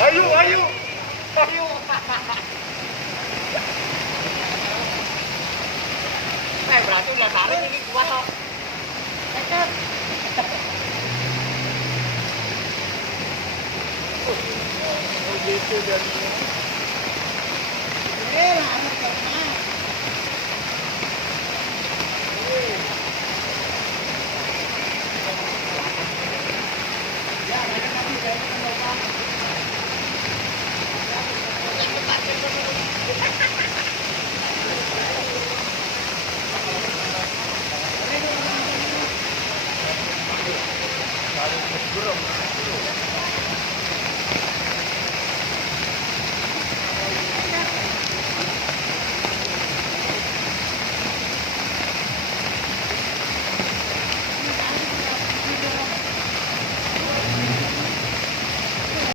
Ayo, ayo. Ayo. Berarti udah kali ini kuat toh. Cekep. Oh gitu jadinya. Eh, lah,